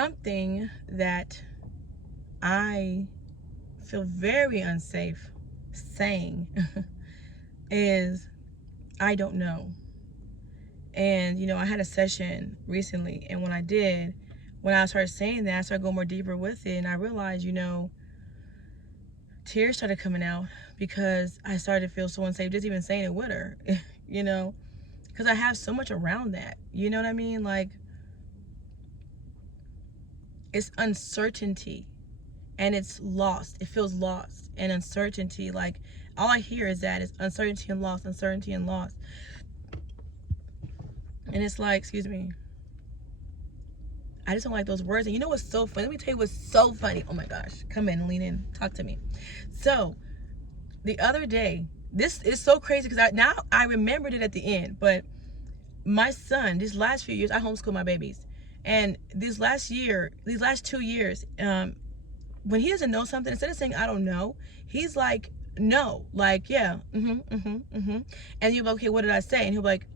something that I feel very unsafe saying is, I don't know. And, you know, I had a session recently, and when I started saying that, I started going more deeper with it, and I realized, you know, tears started coming out because I started to feel so unsafe just even saying it with her, you know, because I have so much around that, you know what I mean? Like, it's uncertainty, and it's lost. It feels lost and uncertainty. Like, all I hear is that it's uncertainty and loss, uncertainty and loss. And it's like, excuse me, I just don't like those words. And you know what's so funny? Let me tell you what's so funny. Oh my gosh. Come in, lean in, talk to me. So, the other day, this is so crazy because now I remembered it at the end. But my son, these last few years, I homeschool my babies. And these last 2 years, when he doesn't know something, instead of saying, I don't know, he's like, no. Like, yeah, And you're like, okay, what did I say? And he'll be like,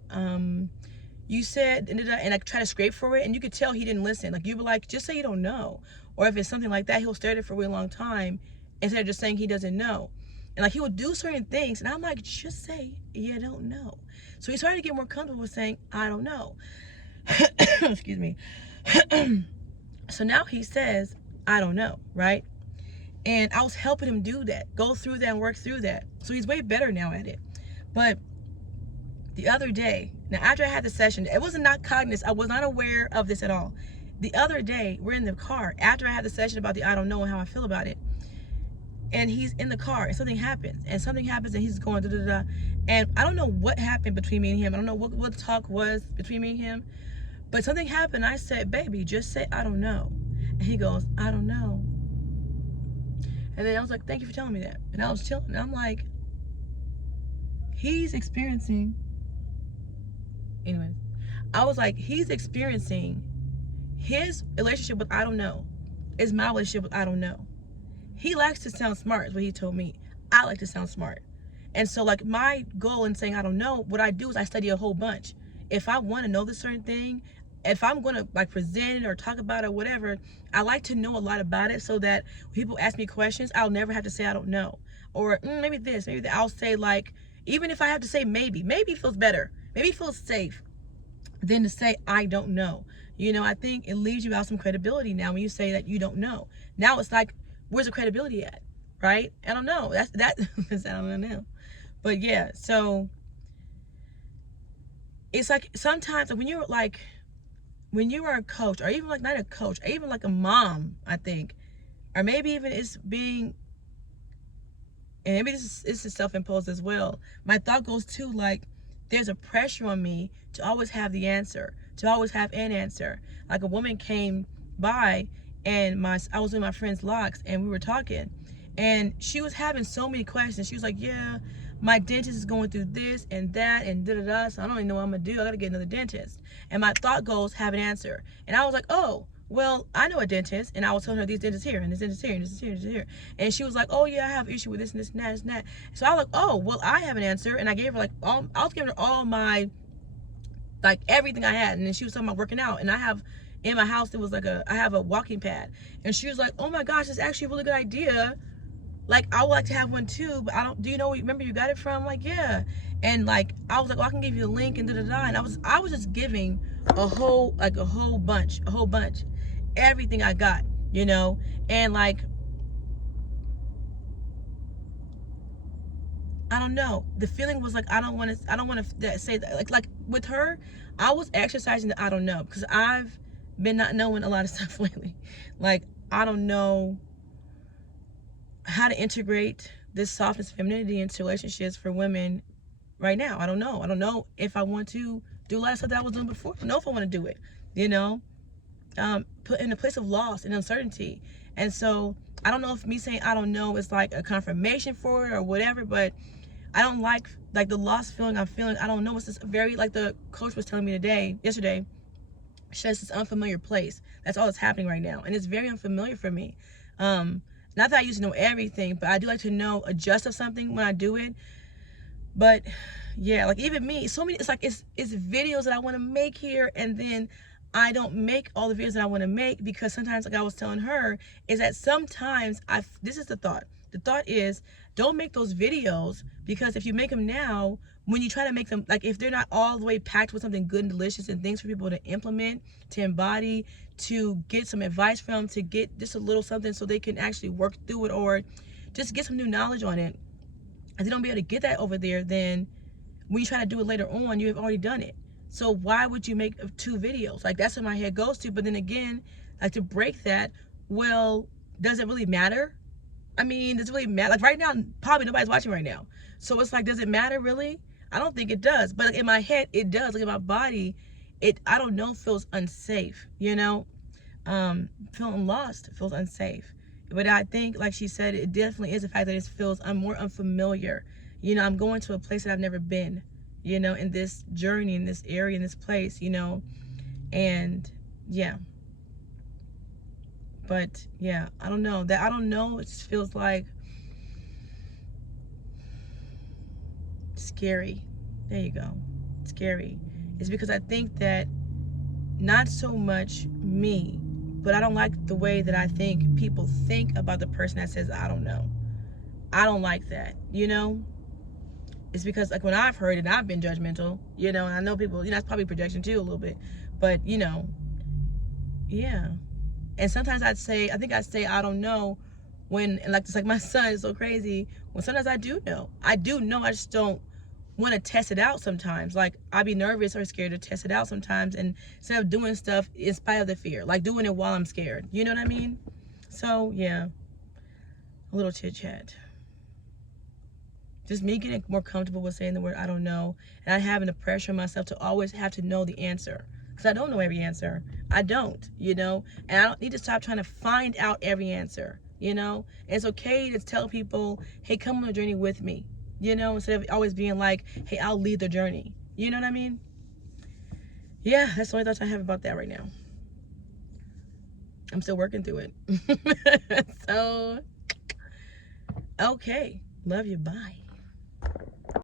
you said, and I try to scrape for it, and you could tell he didn't listen. Like, you be like, just say you don't know. Or if it's something like that, he'll stare at it for a really long time instead of just saying he doesn't know. And like, he will do certain things, and I'm like, just say you don't know. So he started to get more comfortable with saying, I don't know. Excuse me. So now he says, I don't know, right? And I was helping him do that, go through that and work through that. So he's way better now at it. But the other day, now after I had the session, it wasn't not cognizant. I was not aware of this at all. The other day, we're in the car after I had the session about the I don't know and how I feel about it. And he's in the car and something happens. And he's going da-da-da. And I don't know what happened between me and him. I don't know what the talk was between me and him. But something happened. I said, baby, just say I don't know. And he goes, I don't know. And then I was like, thank you for telling me that. And I was chilling. And I'm like, he's experiencing. Anyways, I was like, he's experiencing his relationship with I don't know is my relationship with I don't know. He likes to sound smart, is what he told me. I like to sound smart. And so, like, my goal in saying I don't know, what I do is I study a whole bunch. If I want to know this certain thing, if I'm going to, like, present it or talk about it or whatever, I like to know a lot about it so that when people ask me questions, I'll never have to say I don't know. Or maybe this, maybe that. I'll say, like, even if I have to say maybe feels better. Maybe feels safe than to say I don't know. You know, I think it leaves you out some credibility now when you say that you don't know. Now it's like, where's the credibility at, right? I don't know. That I don't know. But yeah, so it's like sometimes when you are a coach, or even like not a coach, or even like a mom, I think, or maybe even it's being, and maybe this is self-imposed as well. My thought goes to, like, there's a pressure on me to always have the answer, to always have an answer. Like, a woman came by and I was with my friend's locks and we were talking, and she was having so many questions. She was like, yeah, my dentist is going through this and that and da-da-da, so I don't even know what I'm gonna do. I gotta get another dentist. And my thought goes, have an answer. And I was like, oh, well, I know a dentist. And I was telling her these dentists here and this dentist here and this here and this here. And she was like, oh yeah, I have issue with this and this and that and that. So I was like, oh, well, I have an answer. And I gave her like I was giving her all my, like, everything I had. And then she was talking about working out. And I have in my house, there was like I have a walking pad. And she was like, oh my gosh, that's actually a really good idea. Like, I would like to have one too, but do you know, remember you got it from? Like, yeah. And like, I was like, well, I can give you a link and da-da-da. And I was just giving a whole bunch, everything I got, you know? And like, I don't know. The feeling was like, I don't want to say that. Like with her, I was exercising the I don't know, because I've been not knowing a lot of stuff lately. Like, I don't know how to integrate this softness, femininity into relationships for women right now. I don't know. I don't know if I want to do a lot of stuff that I was doing before. I don't know if I want to do it, you know? Put in a place of loss and uncertainty. And so I don't know if me saying I don't know is like a confirmation for it or whatever, but I don't like the lost feeling I'm feeling. I don't know. It's just very, like the coach was telling me yesterday, it's just this unfamiliar place. That's all that's happening right now. And it's very unfamiliar for me. Not that I used to know everything, but I do like to know a gist of something when I do it. But yeah, like even me, so many, it's like, it's videos that I want to make here, and then I don't make all the videos that I want to make, because sometimes, like I was telling her, is that sometimes this is the thought. The thought is, don't make those videos, because if you make them now, when you try to make them, like if they're not all the way packed with something good and delicious and things for people to implement, to embody, to get some advice from, to get just a little something so they can actually work through it, or just get some new knowledge on it, and they don't be able to get that over there, then when you try to do it later on, you have already done it. So why would you make 2 videos? Like, that's what my head goes to. But then again, like, to break that, well, does it really matter? I mean, does it really matter? Like, right now, probably nobody's watching right now. So it's like, does it matter really? I don't think it does. But like, in my head, it does. Like, in my body, I don't know, feels unsafe, you know? Feeling lost, feels unsafe. But I think, like she said, it definitely is the fact that it feels more unfamiliar. You know, I'm going to a place that I've never been, you know, in this journey, in this area, in this place, you know, and yeah. But yeah, I don't know. It just feels like scary. There you go. Scary. It's because I think that not so much me, but I don't like the way that I think people think about the person that says, I don't know. I don't like that, you know? It's because, like, when I've heard it, I've been judgmental, you know, and I know people, you know, that's probably projection too a little bit, but, you know, yeah. And sometimes I think I say I don't know when, and like, it's like my son is so crazy, when sometimes I do know, I just don't want to test it out sometimes. Like, I'd be nervous or scared to test it out sometimes, and instead of doing stuff in spite of the fear, like doing it while I'm scared, you know what I mean? So yeah, a little chit chat. Just me getting more comfortable with saying the word I don't know, and not having to pressure myself to always have to know the answer, because I don't know every answer. I don't, you know, and I don't need to stop trying to find out every answer, you know. And it's okay to tell people, hey, come on a journey with me, you know, instead of always being like, hey, I'll lead the journey, you know what I mean? Yeah, that's the only thoughts I have about that right now. I'm still working through it. So okay, love you, bye.